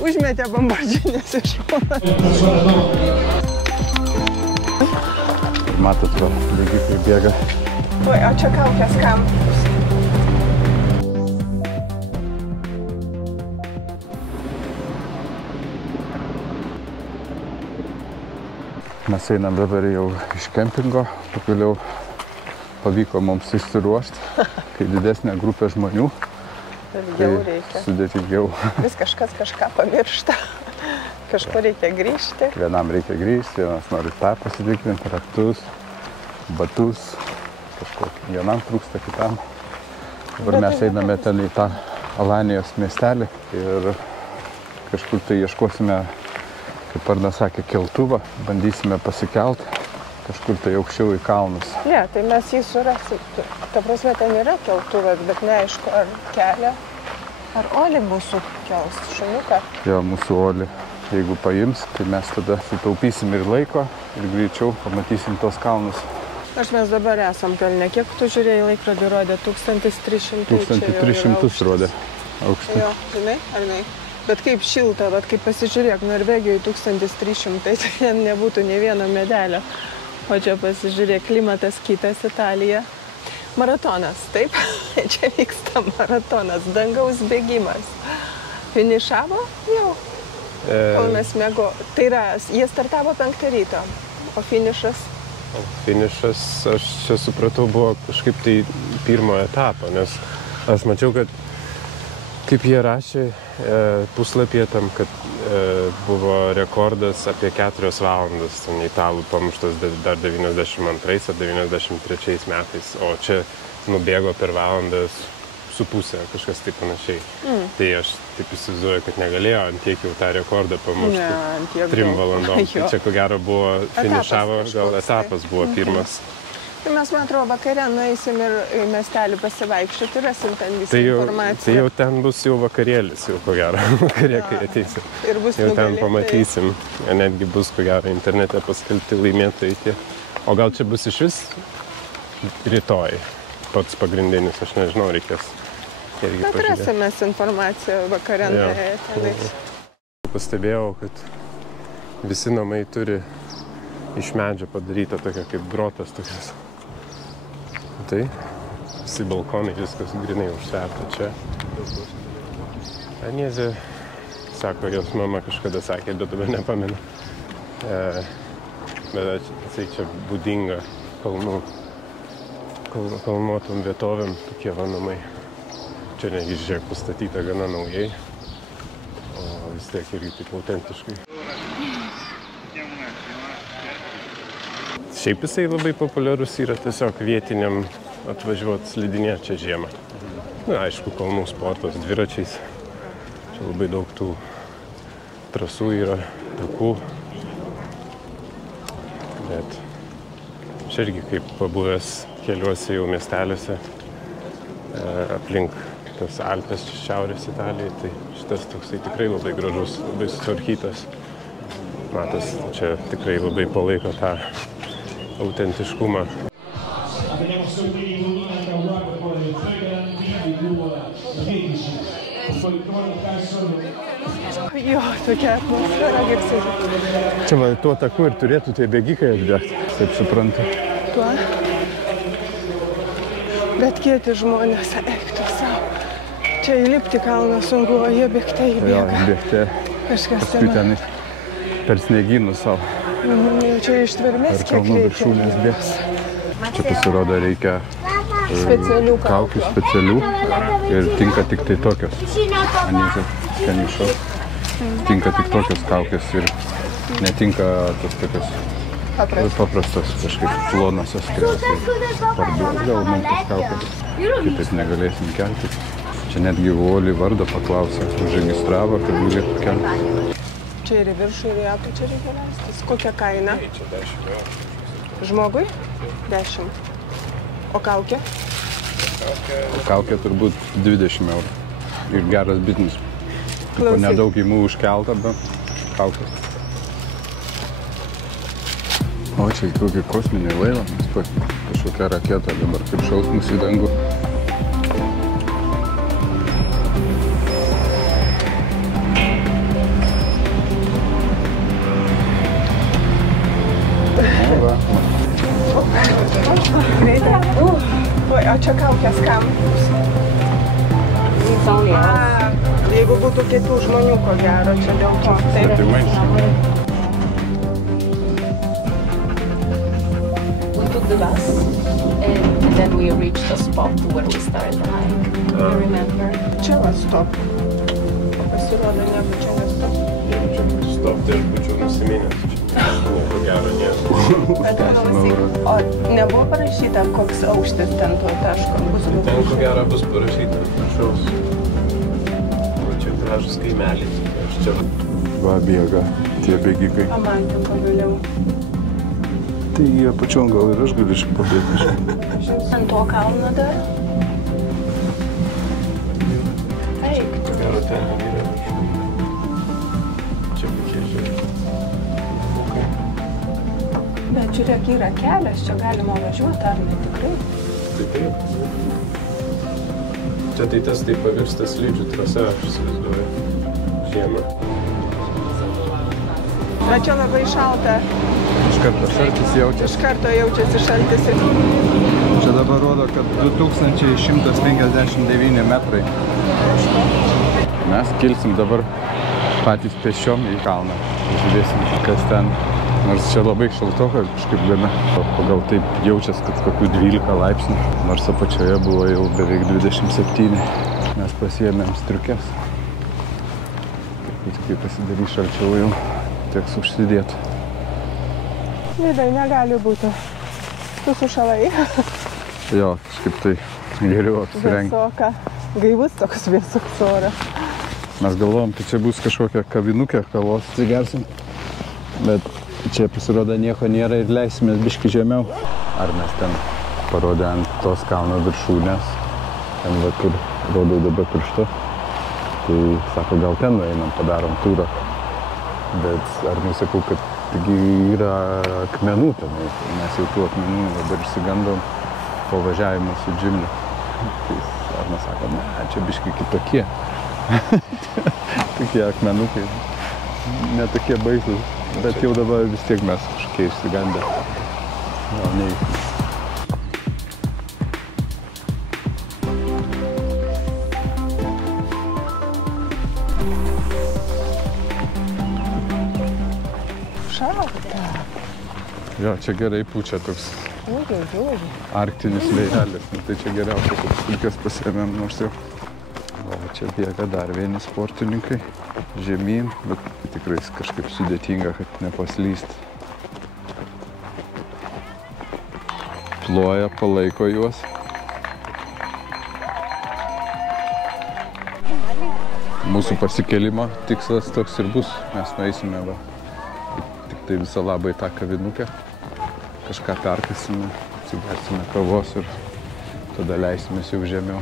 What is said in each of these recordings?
Užmetė bombardinės iš šono. Matot, va, bėgikai bėga. Oi, o čia kaukės kam? Mes einam dabar jau iš kempingo, pagaliau pavyko mums išsiruošti, kai didesnė grupė žmonių. Ilgiau reikia. Sudėtingiau. Vis kažkas kažką pamiršta. Kažkur reikia grįžti. Vienam reikia grįžti, vienas nori tą pasitikrinti, raktus, batus. Kažkokį vienam trūksta, kitam. Dabar mes einame ten į tą Alanijos miestelį ir kažkur tai ieškosime, kaip Arnas sakė, keltuvą. Bandysime pasikelt kažkur tai aukščiau į kalnus. Ne, tai mes jį surasim. Ta prasme, ten yra keltuvas, bet neaišku, ar kelia, ar Oli mūsų kels šuniuką. Jo, mūsų Oli, jeigu paims, tai mes tada sutaupysim ir laiko, ir greičiau pamatysim tos kalnus. Aš mes dabar esam kalne. Kiek tu žiūrėjai laikrodį rodė? 1300. 1300 rodė aukštą. Jo, žinai, ar ne? Bet kaip šilta, bet kaip pasižiūrėk, Norvegijoje 1300, tai nebūtų nei vieno medelio. O čia pasižiūrėk, klimatas kitas, Italija. Maratonas, taip? Čia vyksta maratonas, dangaus bėgimas. Finišavo jau? Kol mes mėgo. Tai yra, jie startavo 5 ryto, o finišas? Finišas, aš čia supratau, buvo kažkaip tai pirmo etapo, nes aš mačiau, kad kaip jie rašė puslapyje tam, kad buvo rekordas apie 4 valandas, ten italų pamuštas dar 92 ar 93 metais, o čia nubėgo per valandas su pusę, kažkas taip panašiai. Tai aš taip įsivaizduoju, kad negalėjo antiek jau tą rekordą pamušti 3 valandom. Tai čia ko gero buvo finišavo, gal etapas buvo pirmas. Tai mes, man atrodo, vakare nueisim ir miestelį pasivaikščioti ir rasim ten visą informaciją. Tai jau ten bus jau vakarėlis, jau ko gero, vakarė, kai ateisim. Ir bus jau ten pamatysim. Netgi bus ko gero internete paskelbti laimėtojai tie. O gal čia bus iš vis rytoj pats pagrindinis, aš nežinau, reikės irgi pažiūrėti. Bet rasimės informaciją vakare tenais. Pastebėjau, kad visi namai turi iš medžio padarytą tokią kaip grotas tokias. Tai visi balkonai, viskas grinai užtverta čia. Aniezė, sako, jos mama kažkada sakė, bet dabar nepamenu. Bet tai čia būdinga kalnuotom vietovėm tokie va namai. Čia negi žiūrėk pastatyta gana naujai, o vis tiek irgi taip autentiškai. Šiaip jisai labai populiarus yra tiesiog vietiniam atvažiuoti slidinėti čia žiemą. Na, aišku, kalnų sportas dviračiais. Čia labai daug tų trasų yra, takų. Bet čia irgi kaip pabuvęs keliuose jau miesteliuose aplink tas Alpes čia šiaurės Italijai, tai šitas toksai tikrai labai gražus, labai sutvarkytas. Matas, čia tikrai labai palaiko tą autentiškumą. Jo, tokia atmosfera girsai. Čia va, tuo taku ir turėtų tie bėgikai atbėgti, taip suprantu. Tuo? Bet kieti žmonės, eiktų savo. Čia įlipti kalną sunku, o jie bėgte įbėga. Jo, bėgte. Kažkas paskui ten per sniegynus savo. Jau čia ištvermės kiek reikia. Viršūnės bėgs. Čia pasirodo reikia specialių kaukių specialių ir tinka tik tai tokios. Aniezė, skanišo. Tinka tik tokios kaukės ir netinka tos tokios paprastos kažkaip plonosios, kurios parduos gal mums tas kaukės. Kitaip negalėsim kelti. Čia netgi Oli vardo paklausė, užregistravo, kad galėtų kelti. Čia ir į viršų, ir į apačią reikia leistis. Kokia kaina? Čia 10 eurų. Žmogui? 10. O kaukė? Kaukė turbūt 20 eurų. Ir geras bitinis. Po nedaug įmų užkelta, bet kaukė. O čia kokį kosminį laivą, kažkokia raketa dabar kaip šaus mus į dangų. O čia kaukės kam? Jeigu būtų kitų žmonių, ko gero, čia dėl to. Svetimai. We took the bus and then we reached the spot where we started the hike. You remember? Čia va stop. Pasirodo, nieko čia nestop. Stop, tai aš būčiau nusiminęs. Nieko gero nėra. O nebuvo parašyta, koks aukštis ten to taško bus? Ten ko gero bus parašyta viršaus. Čia gražus kaimelis. Aš čia... Va bėga tie bėgikai. Pamatėm pagaliau. Tai jie pačiom gal ir aš galiu pabėgti. Ant to kalno dar? Eik. Ko gero ten yra viršų. Čia kokie žiūrė. Bet žiūrėk, yra kelias, čia galima važiuoti, ar ne tikrai? Tai taip. Čia tai tas taip pavirsta slidžių trasa, aš įsivaizduoju. Žiemą. Bet čia labai šalta. Iš karto šaltis jaučiasi. Iš karto jaučiasi šaltis. Čia dabar rodo, kad 2159 metrai. Mes kilsim dabar patys pešiom į kalną. Žiūrėsim, kas ten. Nors čia labai šaltoka, kažkaip gana. Pagal taip jaučiasi, kad kokių 12 laipsnių. Nors apačioje buvo jau beveik 27. Mes pasiėmėm striukės. Kai pasidarys šalčiau jau, teks užsidėti. Vidai negali būti. Tu sušalai. Jo, kažkaip tai geriau apsirengti. Vėsoka. Gaivus toks vėsoks oras. Mes galvojom, kad čia bus kažkokia kavinukė, kavos atsigersim. Bet čia pasirodo nieko nėra ir leisimės biški žemiau. Ar mes ten parodė ant tos kalno viršūnės, ten va, kur rodau dabar pirštu. Tai sako, gal ten nueinam, padarom turą. Bet ar nesakau, kad taigi yra akmenų tenai. Mes jau tų akmenų dabar išsigandom po važiavimo su džimliu. Tai ar mes sako, ne, čia biški kitokie. Tokie akmenukai. Ne tokie baisus. Bet jau dabar vis tiek mes kažkokie išsigandę. Gal neįsim. Šalta. Jo, čia gerai pučia toks arktinis vėjelis. Tai čia geriausia, kad striukės pasiėmėm nors jau. O čia bėga dar vieni sportininkai žemyn, bet tikrai kažkaip sudėtinga, kad nepaslyst. Ploja, palaiko juos. Mūsų pasikėlimo tikslas toks ir bus. Mes nueisime va, tik tai visą labą į tą kavinukę. Kažką perkasime, atsigersime kavos ir tada leisimės jau žemiau.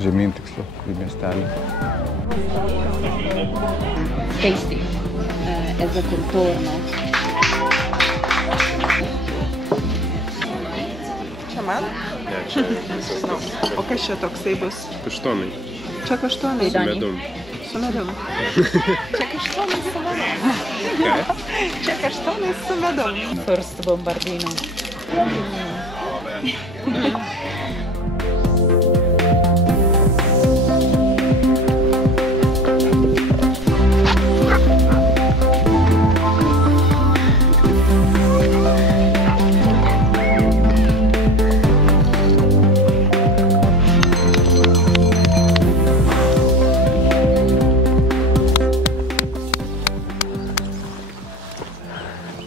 Žemyn tiksliau, į miestelį. Tasty as a contorno. Čia man? Ne, čia visas tas. O kas čia toksai bus? Kaštonai. Čia kaštonai. Su medum. Su medum. Čia kaštonai su medum. Čia kaštonai su medum. First bombardino.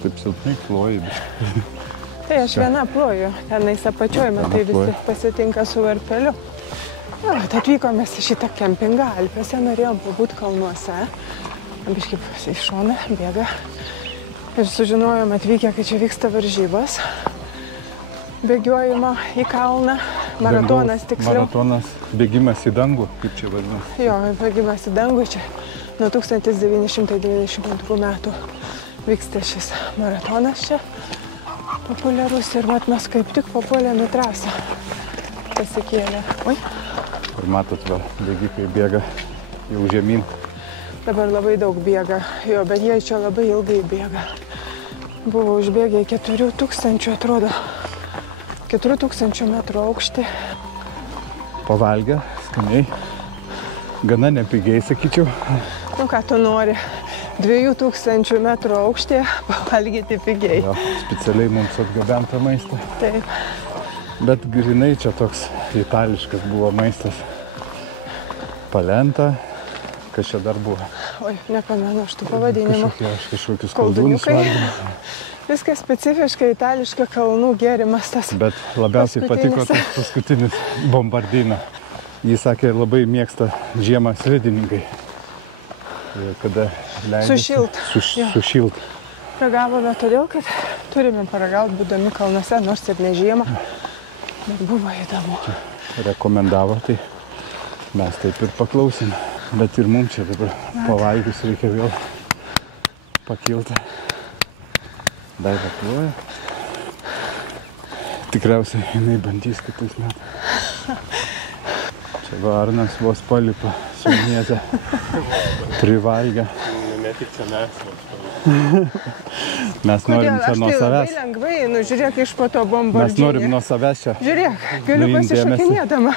Taip silpnai ploji. Tai aš viena ploju, tenais apačioj, tai visi pasitinka su varpeliu. Tai atvykomės į šitą kempingą Alpėse, norėjom pabūti kalnuose. Biškai į šoną bėga. Ir sužinojom atvykę, kad čia vyksta varžybos. Bėgiojimo į kalną. Maratonas tiksliau. Maratonas, bėgimas į dangų, kaip čia vadinasi. Jo, bėgimas į dangų čia nuo 1992 metų vyksta šis maratonas čia populiarus ir mat mes kaip tik papuolėm į trasą pasikėlę. Oi. Ir matot, va, bėgikai bėga jau žemyn. Dabar labai daug bėga, jo, bet jie čia labai ilgai bėga. Buvo užbėgę 4000, atrodo, 4000 metrų aukštį. Pavalgę, skaniai. Gana nepigiai, sakyčiau. Nu ką tu nori, 2000 metrų aukštį pavalgyti pigiai. Jo, specialiai mums atgabenta maistą. Taip. Bet grinai čia toks itališkas buvo maistas. Palenta. Kas čia dar buvo? Oi, nepamenu aš tų pavadinimų. Kažkokius koldūnus valgėme. Viskas specifiškai itališka kalnų gėrimas tas. Bet labiausiai patiko tas paskutinis bombardino. Jis sakė, labai mėgsta žiemą slidininkai. Kada leidžiasi. Sušilt. Ragavome todėl, kad turime paragauti būdami kalnuose, nors ir ne žiemą. Bet buvo įdomu. Rekomendavo, tai mes taip ir paklausėm. Bet ir mums čia dabar pavalgius reikia vėl pakilti. Daiva ploja. Tikriausiai jinai bandys kitais metais. Čia va Arnas vos palipa su mieze. Privalgę. Ne tik čia mes. Mes norim čia nuo savęs. Labai lengvai, žiūrėk iš po to bombardinį. Mes norim nuo savęs čia. Žiūrėk, galiu pasišokinėdama.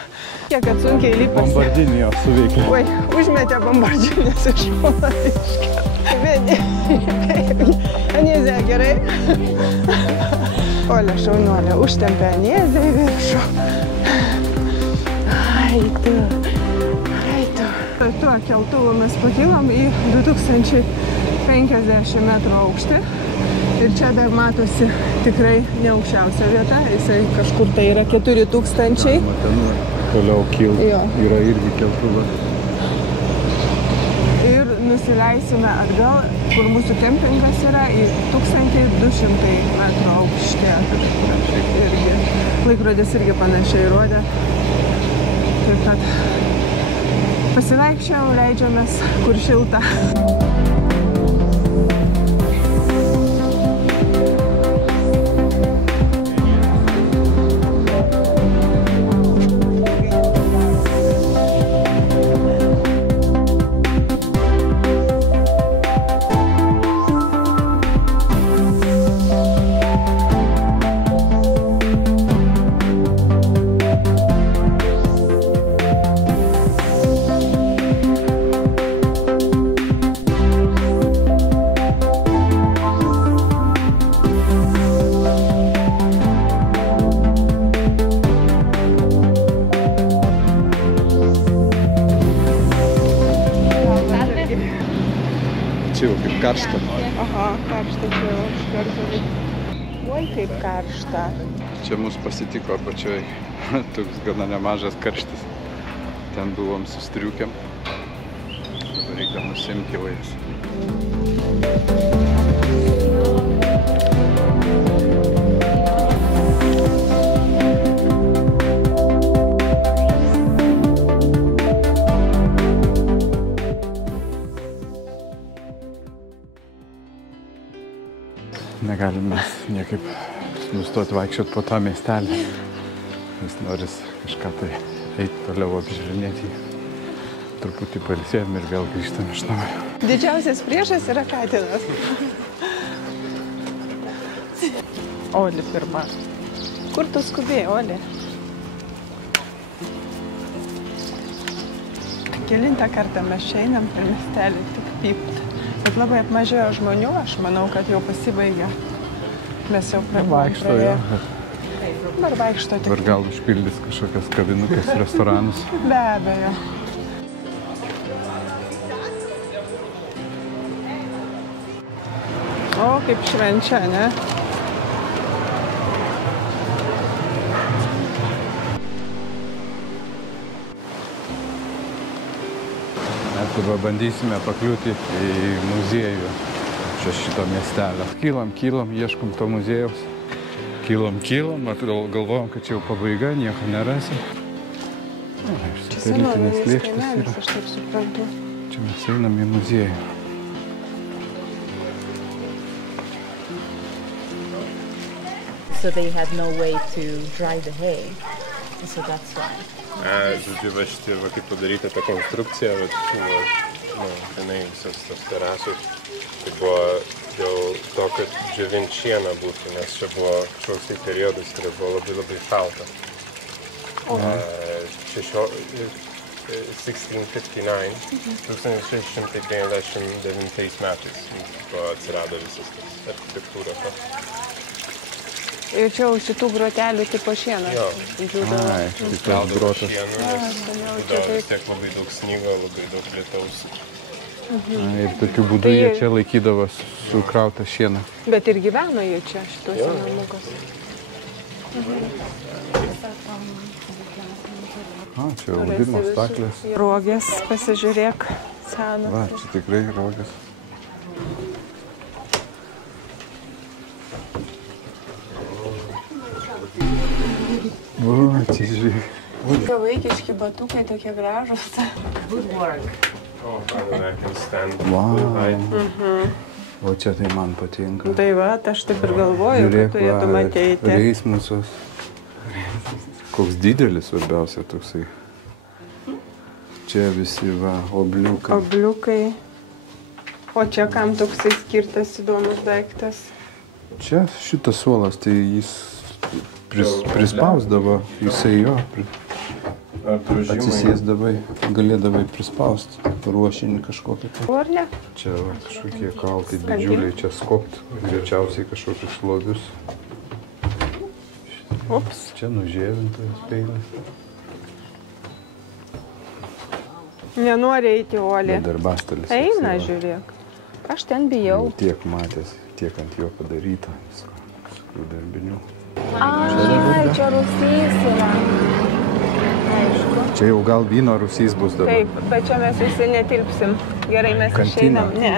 Kiek atsunkiai lypasi. Bombardinį jo suveikė. Oi, užmetė bombardinės iš palaviškio. Anėzė, gerai? Olė šaunuolė, užtempė Anėzę į viršų. Ai tu. Tuo keltuvu mes pakilom į 2050 metrų aukštį. Ir čia dar matosi tikrai ne aukščiausia vieta. Jisai kažkur tai yra 4000. Toliau yra irgi keltuvas. Ir nusileisime atgal, kur mūsų kempingas yra, į 1200 metrų aukštį. Laikrodis irgi panašiai rodė. Taip kad pasivaikščiau, leidžiamės, kur šilta. Čia jau kaip karšta. Aha, karšta čia jau iš karto. Oi, kaip karšta. Čia mus pasitiko apačioj toks gana nemažas karštis. Ten buvom su striukiam. Dabar reikia nusimti vajas. Negalim mes niekaip nustoti vaikščioti po tą miestelį. Vis noris kažką tai eiti toliau apžiūrinėti. Truputį pailsėjom ir vėl grįžtam iš naujo. Didžiausias priešas yra katinas. Oli pirma. Kur tu skubėjai, Oli? Kelintą kartą mes čia einam per miestelį tik pypt. Bet labai apmažėjo žmonių, aš manau, kad jau pasibaigė. Mes jau vaikšto, jo. Dabar vaikšto tik. Dabar gal užpildys kažkokias kavinukės, restoranus. Be abejo. O, kaip švenčia, ne? Mes dabar bandysime pakliūti į muziejų čia šito miestelio. Kylam, ieškom to muziejaus. Kylam, galvojom, kad čia jau pabaiga, nieko nerasim. Čia senovinis lėkštas kaimelis, aš taip suprantu. Čia mes einam į muziejų. So they had no way to dry the hay. So that's why. Žodžiu, va šitie, va kaip padaryta ta konstrukcija, va, jinai visas tos terasos, tai buvo dėl to, kad džiovint šieną būtų, nes čia buvo kažkoks tai periodas, kai buvo labai labai šalta. 1659 metais atsirado visas tas architektūra. Ir čia už šitų grotelių tipo šienas. Jo. Ai, tai tas grotas. Vis tiek labai daug snygo, labai daug lietaus. Ir tokiu būdu jie čia laikydavo sukrautą šieną. Bet ir gyveno jie čia, šituose namukuose. Čia audimo staklės. Rogės, pasižiūrėk, senas. Va, čia tikrai rogės. O, čia žiūrėk. Tokie vaikiški batukai, tokie gražus. Wow. O čia tai man patinka. Tai va, aš taip ir galvoju, kad turėtum ateiti. Reismusos. Koks didelis svarbiausia toksai. Čia visi va, obliukai. Obliukai. O čia kam toksai skirtas įdomus daiktas? Čia šitas suolas, tai jis prispausdavo, jisai jo. Atsisėsdavai, galėdavai prispausti ruošinį kažkokį. Ar ne? Čia va, kažkokie kaltai didžiuliai, čia skopt, greičiausiai kažkokius slovius. Ups. Čia nužėvintojas peilis. Nenori eiti, Olė. Darbastalis. Eina, žiūrėk. Aš ten bijau. Tiek matęs, tiek ant jo padaryta. Viskų darbinių. Ai, čia rūsys yra. Aišku. Čia jau gal vyno rūsys bus dabar. Taip, bet čia mes visi netilpsim. Gerai, mes Kantina. išeinam. Ne,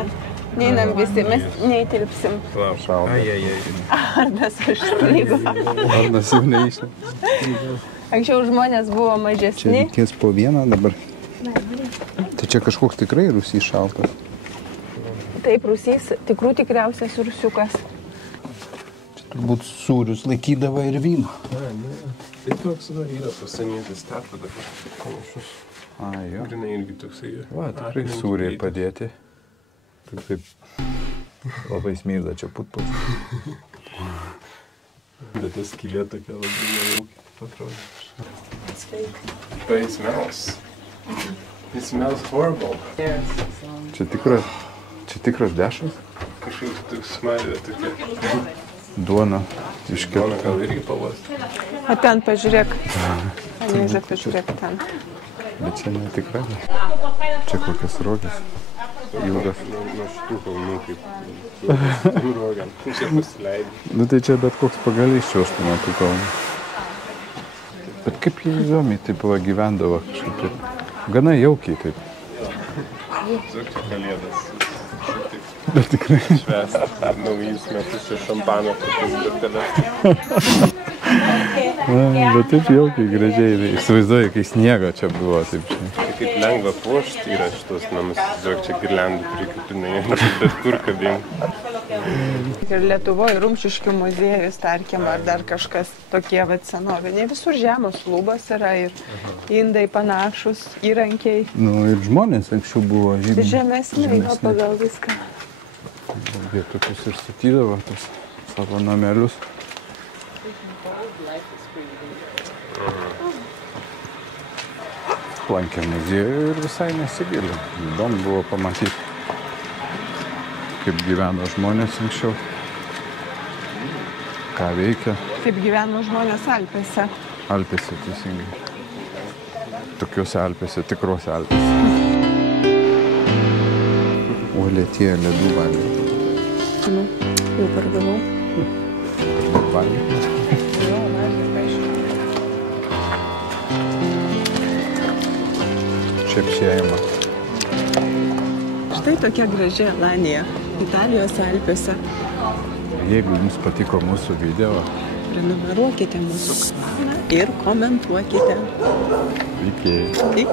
neinam visi, mes neįtilpsim. Šalda. Arnas užstrigo. Arnas jau neišė. Anksčiau žmonės buvo Čia mažesni. reikės po vieną dabar. Tai čia kažkoks tikrai rūsys šaltas. Taip, rūsys, tikrų tikriausias rūsiukas. Čia turbūt sūrius laikydavo ir vyno. Tai toks yra pasenytis teatro dabar panašus. Ai, jo. Grinai irgi toksai. Va, tikrai sūriai padėti. Taip labai smirda čia putpas. Bet tas skylė tokia labai nejaukiai atrodo. But it smells. It smells horrible. Čia tikras dešras? Kažkaip toks smarvė tokia. Duona Duona iškepta. gal irgi pavas. O ten pažiūrėk. Anėžė, pažiūrėk ten. Bet čia netikra. Čia kokias rogės. Ilgas. Nuo šitų kalnų kaip rogiam. Čia pasileidė. Nu tai čia bet koks pagalys čiuoštų nuo tų kalnų. Bet kaip jie įdomiai taip va gyvendavo kažkaip taip. Gana jaukiai taip. Tiesiog čia kalėdas. Bet tikrai. Švęsti. Naujus metus čia šampano tokius detalės. Bet taip jaukiai, gražiai. Įsivaizduoju, kai sniego čia buvo taip. Tai kaip lengva puošti yra šitos namus. Tiesiog čia girliandų prikapinai. Bet kur kabinti. Ir Lietuvoje Rumšiškių muziejus, tarkim, ar dar kažkas tokie vat senoviniai. Visur žemos lubos yra ir indai panašus, įrankiai. Nu ir žmonės anksčiau buvo Žemesni, jo pagal viską. Jie tokius ir statydavo, tos savo namelius. Lankė muziejų ir visai nesigilė. Įdomu buvo pamatyti, kaip gyveno žmonės anksčiau, ką veikia. Kaip gyveno žmonės Alpėse. Alpėse, teisingai. Tokiuose Alpėse, tikruose Alpėse. Uolė tie ledų valė. Nu, jau pargavau. Valė. Jo, valgys, aišku. Čepšėjimą. Štai tokia graži Alanija, Italijos Alpėse. Jeigu jums patiko mūsų video, Prenumeruokite mūsų kanalą ir komentuokite. iki. Iki.